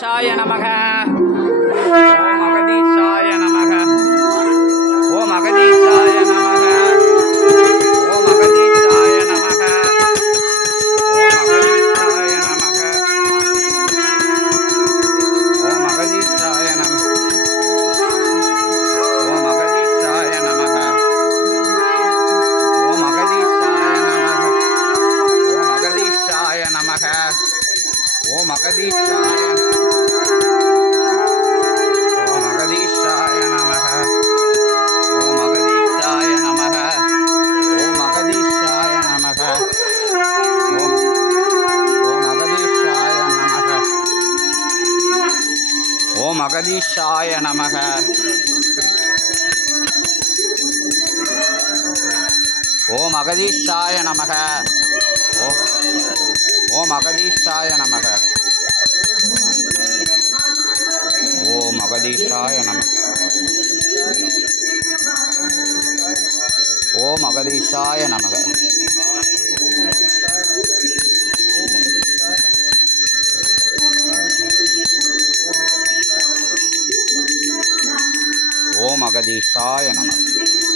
சாய நமக. ஓம் அகதீசாய நமக. ஓம் அகதீசாய நமக. ஓம் அகதீசாய நமக. ஓம் அகதீசாய நமக. ஓம் அகதீசாய நமக. ஓம் அகதீசாய நமக. ஓம் அகதீசாய நமக. ஓம் அகதீசாய ஓம் அகதீஷாய நமக. ஓம் அகதீஷாய நமக. ஓம் அகதீஷாய நமக. ஓம் அகதீஷாய நமக. ஓம் அகதீஷாய நமக. ஓம் அகதீஷாய நமக.